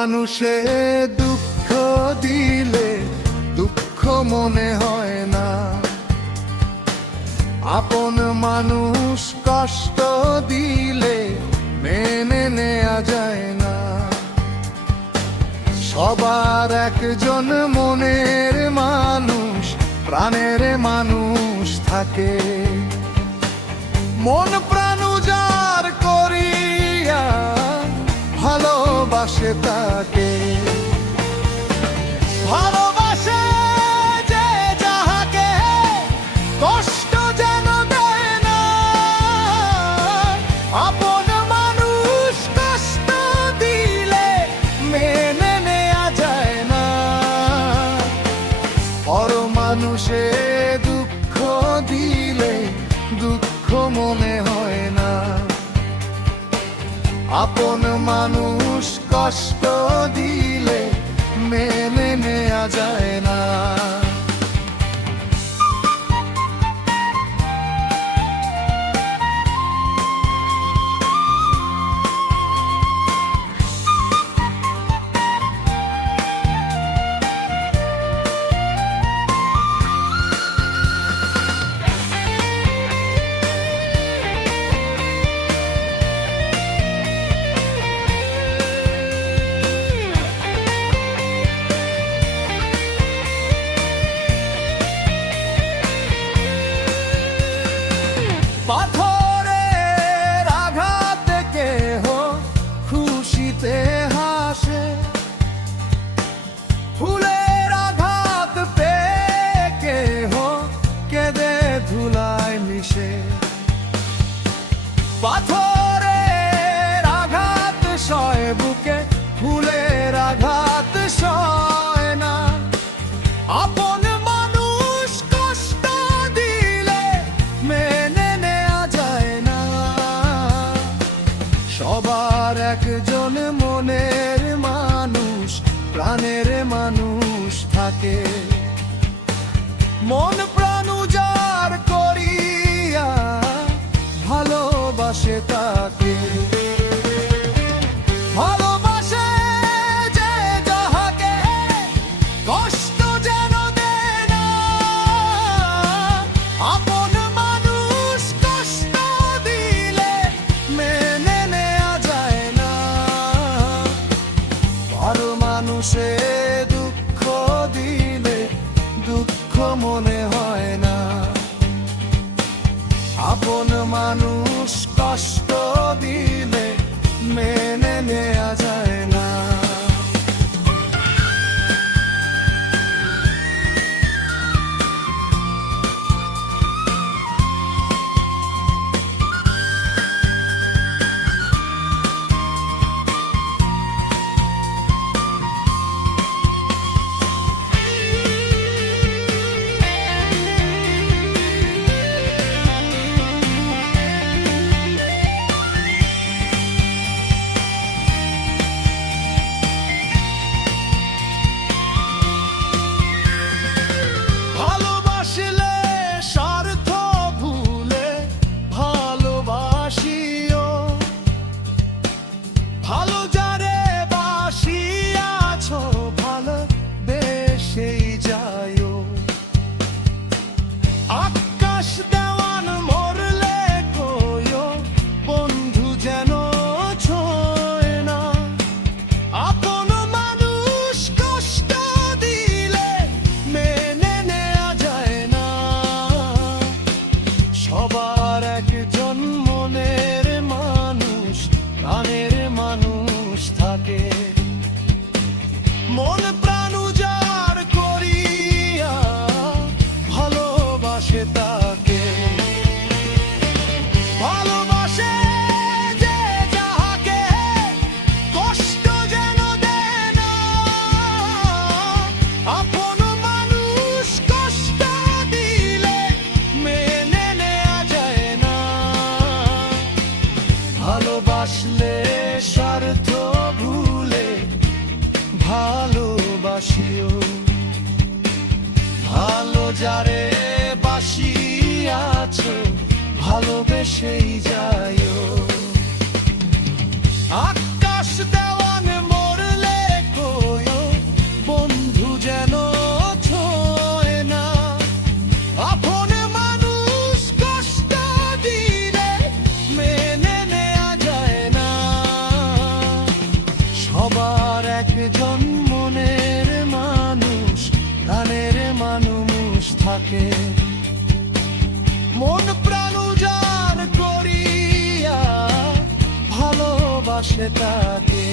মানুষে দুঃখ দিলে দুঃখ মনে হয় না, আপন মানুষ কষ্ট দিলে মেনে নেওয়া যায় না। সবার একজন মনের মানুষ, প্রাণের মানুষ থাকে। মন প্রাণ উজাড় করিয়া ভালোবাসে তাকে, ভালোবাসে যে যাহাকে কষ্ট যেন দেয় না। আপন মানুষ কষ্ট দিলে মেনে নেওয়া যায় না। পর মানুষে দুঃখ দিলে দুঃখ মনে হয় না, আপন মানুষ কষ্ট দিলে মেনে নেওয়া যায় না। পাথরের আঘাতে কেহ খুশিতে হাসে, ফুলের আঘাত পেয়ে কেহ কেঁদে ধুলায় মিশে। পাথরের আঘাত সয় বুকে, ফুলের আঘাত সয় না। আপন মানুষ কষ্ট দিলে মেনে নেওয়া যায় না। সবার একজন মনের মানুষ, প্রাণের মানুষ থাকে। মন প্রাণ উজাড় করিয়া ভালোবাসে তাকে, ভালোবাসে যে যাহাকে কষ্ট যেন দেয় না। আপন মানুষ কষ্ট দিলে মেনে নেওয়া যায় না। পর মানুষে দুঃখ দিলে দুঃখ মনে হয় না, আপন মানুষ কষ্ট দিলে মেনে নেওয়া যায় না। ভালোবাসলে স্বার্থ ভুলে ভালোবাসিও, ভালো যারে বাসিয়াছো ভালোবেসেই যাইও। আকাশ দেওয়ান মরলে কইও বন্ধু যেন ছোঁয় না। আপন মানুষ কষ্ট দিলে মেনে নেওয়া যায় না। সবার একজন মনের মানুষ, প্রাণের মানুষ থাকে। মন প্রাণ উজাড় করিয়া ভালোবাসে তাকে, ভালোবাসে যে যাহাকে কষ্ট যেন দেয় না। আপন মানুষ কষ্ট দিলে মেনে নেওয়া যায় না। ভালোবাসলে স্বার্থ ভুলে ভালোবাসিও, ভালো যারে বাসিয়াছো ভালোবেসেই যাইও। আকাশ দেওয়ান মরলে থাকে মন প্রাণ উজাড় করিয়া ভালোবাসে তাকে।